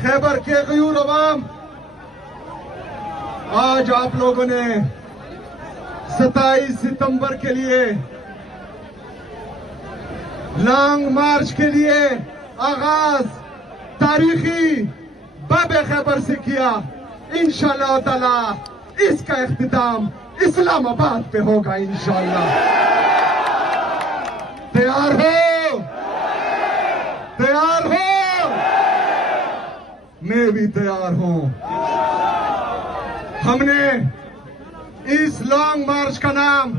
खैबर के गयूर अवाम, आज आप लोगों ने 27 सितंबर के लिए लॉन्ग मार्च के लिए आगाज तारीखी बाबे खैबर से किया। इंशाअल्लाह ताला इसका इख्तिताम इस्लामाबाद पे होगा इंशाअल्लाह। तैयार हो? तैयार हो? मैं भी तैयार हूं। हमने इस लॉन्ग मार्च का नाम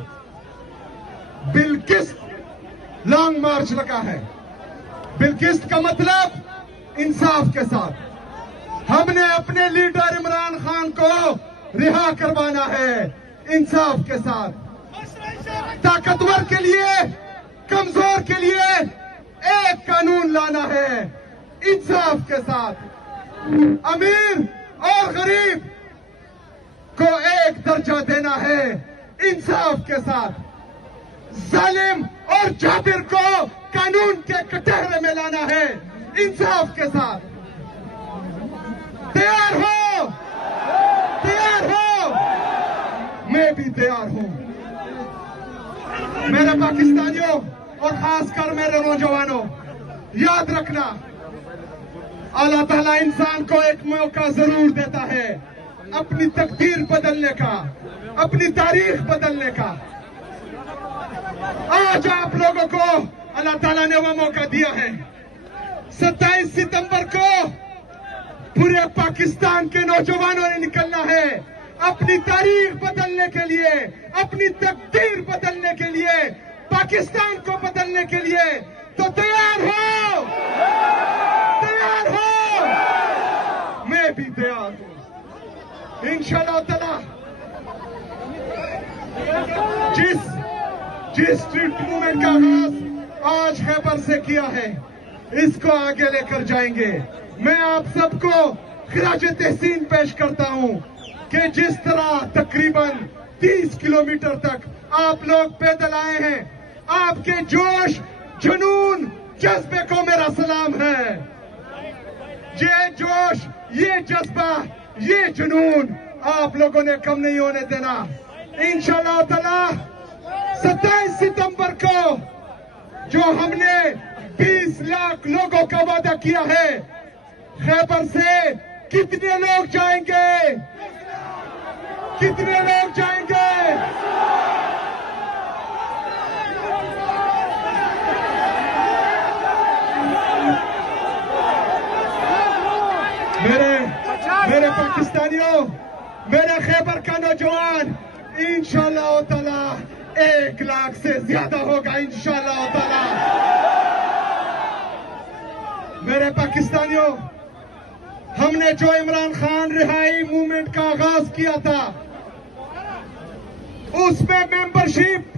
बिल्किस्त लॉन्ग मार्च रखा है। बिल्किस्त का मतलब इंसाफ के साथ। हमने अपने लीडर इमरान खान को रिहा करवाना है इंसाफ के साथ। ताकतवर के लिए, कमजोर के लिए एक कानून लाना है इंसाफ के साथ। अमीर और गरीब को एक दर्जा देना है इंसाफ के साथ। जालिम और जाबिर को कानून के कटहरे में लाना है इंसाफ के साथ। तैयार हो? तैयार हो? मैं भी तैयार हूं। मेरे पाकिस्तानियों और खासकर मेरे नौजवानों, याद रखना, अल्लाह ताला इंसान को एक मौका जरूर देता है अपनी तकदीर बदलने का, अपनी तारीख बदलने का। आज आप लोगों को अल्लाह ताला ने वो मौका दिया है। 27 सितंबर को पूरे पाकिस्तान के नौजवानों ने निकलना है अपनी तारीख बदलने के लिए, अपनी तकदीर बदलने के लिए, पाकिस्तान को बदलने के लिए। तो तैयार हो? तैयार हो? मैं भी तैयार हूं इंशाअल्लाह ताला। जिस स्ट्रीट मूवमेंट का आगाज आज खैबर से किया है, इसको आगे लेकर जाएंगे। मैं आप सबको खिराज तहसीन पेश करता हूं कि जिस तरह तकरीबन 30 किलोमीटर तक आप लोग पैदल आए हैं, आपके जोश, जुनून, जज्बे को मेरा सलाम है। ये जोश, ये जज्बा, ये जुनून आप लोगों ने कम नहीं होने देना इंशाअल्लाह ताला। 27 सितंबर को जो हमने 20 लाख लोगों का वादा किया है, खैबर से कितने लोग जाएंगे? कितने लोग जाएंगे? मेरे पाकिस्तानियों, मेरे खैबर का नौजवान, इंशाअल्लाह ताला 1 लाख से ज्यादा होगा इंशाअल्लाह ताला। मेरे पाकिस्तानियों, हमने जो इमरान खान रिहाई मूवमेंट का आगाज किया था, उसमें मेंबरशिप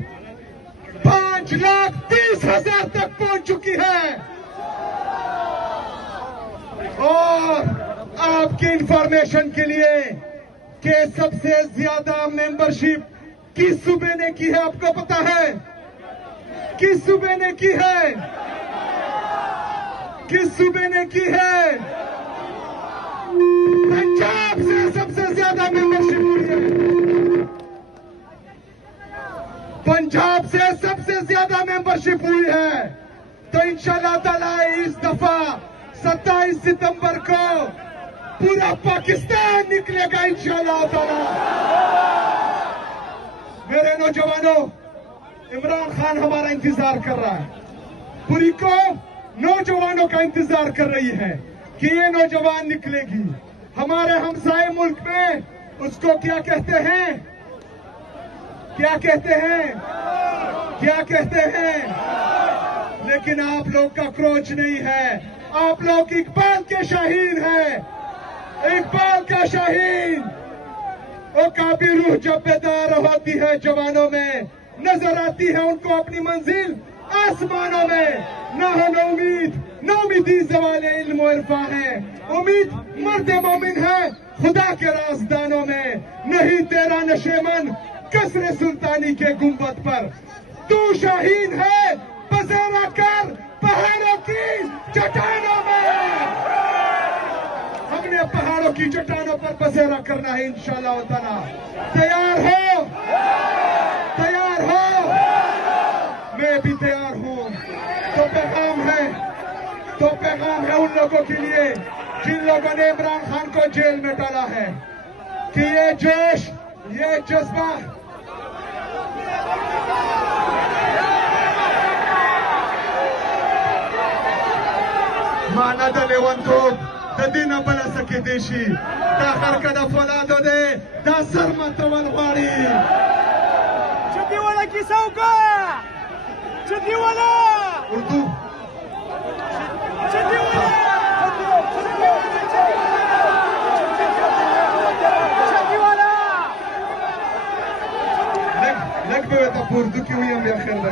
5,30,000 तक पहुंच चुकी है। और आपकी इंफॉर्मेशन के लिए कि सबसे ज्यादा मेंबरशिप किस सूबे ने की है, आपको पता है? किस सूबे ने की है? किस सूबे ने की है? पंजाब से सबसे ज्यादा मेंबरशिप हुई है। पंजाब से सबसे ज्यादा मेंबरशिप हुई है। तो इंशाअल्लाह ताला इस दफा 27 सितंबर को पूरा पाकिस्तान निकलेगा इंशाअल्लाह ताला। मेरे नौजवानों, इमरान खान हमारा इंतजार कर रहा है। पूरी कौम नौजवानों का इंतजार कर रही है कि ये नौजवान निकलेगी। हमारे हमसाए मुल्क में उसको क्या कहते हैं? क्या कहते हैं? क्या कहते हैं? लेकिन आप लोग का क्रोच नहीं है, आप लोग इकबाल के शाहीन हैं। इकबाल का शाहीन। वो काबी रूह जब बेदार होती है जवानों में, नजर आती है उनको अपनी मंजिल आसमानों में। ना हो न उम्मीद, न उम्मीदी सवाल इल्म और इरफा है। उम्मीद मर्द मोमिन है खुदा के राजदानों में। नहीं तेरा नशेमन कसरे सुल्तानी के गुंबद पर। तू शाहीन है बसेरा कर पहाड़ों की चट्टानों में। की चट्टानों पर बसेरा करना है इंशाअल्लाह ताला। तैयार हो? तैयार हो? मैं भी तैयार हूँ। तो पैगाम है उन लोगों के लिए जिन लोगों ने इमरान खान को जेल में डाला है कि ये जोश, ये जज्बा माना da levanto da dina bala sake deshi da harka da folado de da sarmata walwari Chutiwala ki sauka Chutiwala urdu Chutiwala leg be ta urdu ki huyi am ya khair da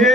ये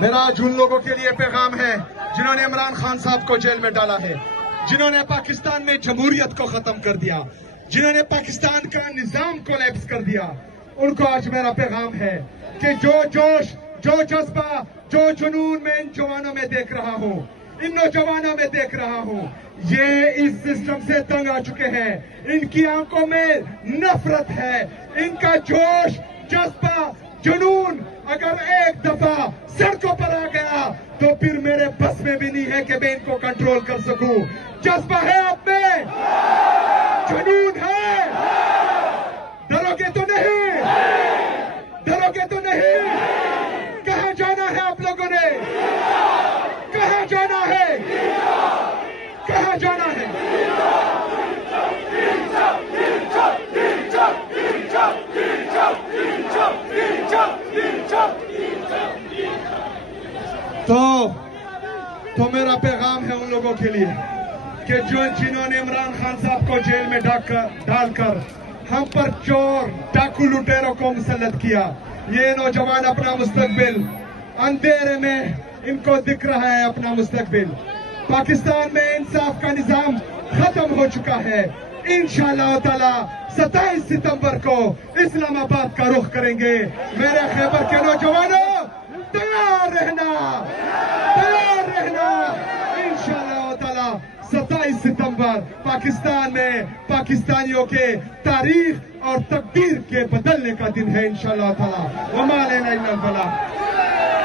मेरा आज उन लोगों के लिए पैगाम है जिन्होंने इमरान खान साहब को जेल में डाला है, जिन्होंने पाकिस्तान में जमहूरियत को खत्म कर दिया, जिन्होंने पाकिस्तान का निजाम कोलैप्स कर दिया। उनको आज मेरा पैगाम है कि जो जोश, जो जज्बा, जो जुनून में इन जवानों में देख रहा हूँ, इन नौजवानों में देख रहा हूँ, ये इस सिस्टम से तंग आ चुके हैं। इनकी आंखों में नफरत है। इनका जोश, जज्बा, जुनून अगर एक दफा सड़कों पर आ गया तो फिर मेरे बस में भी नहीं है कि मैं इनको कंट्रोल कर सकूं। जज्बा है आप में, जुनून है, डरोगे तो नहीं, डरोगे तो नहीं। कहां जाना है आप लोगों ने? कहां जाना है? कहां जाना है? तो मेरा पैगाम है उन लोगों के लिए कि जिन्होंने इमरान खान साहब को जेल में डालकर हम पर चोर, डाकू, लुटेरों को मुसल्लत किया। ये नौजवान अपना मुस्तकबिल अंधेरे में इनको दिख रहा है, अपना मुस्तकबिल। पाकिस्तान में इंसाफ का निजाम खत्म हो चुका है। इंशाअल्लाह ताला 27 सितंबर को इस्लामाबाद का रुख करेंगे। मेरे खैबर के नौजवानों तैयार रहना, तैयार रहना। इंशाअल्लाह ताला 27 सितंबर पाकिस्तान में पाकिस्तानियों के तारीख और तकदीर के बदलने का दिन है इंशाअल्लाह ताला। वमा अलैना इल्लल बलाग।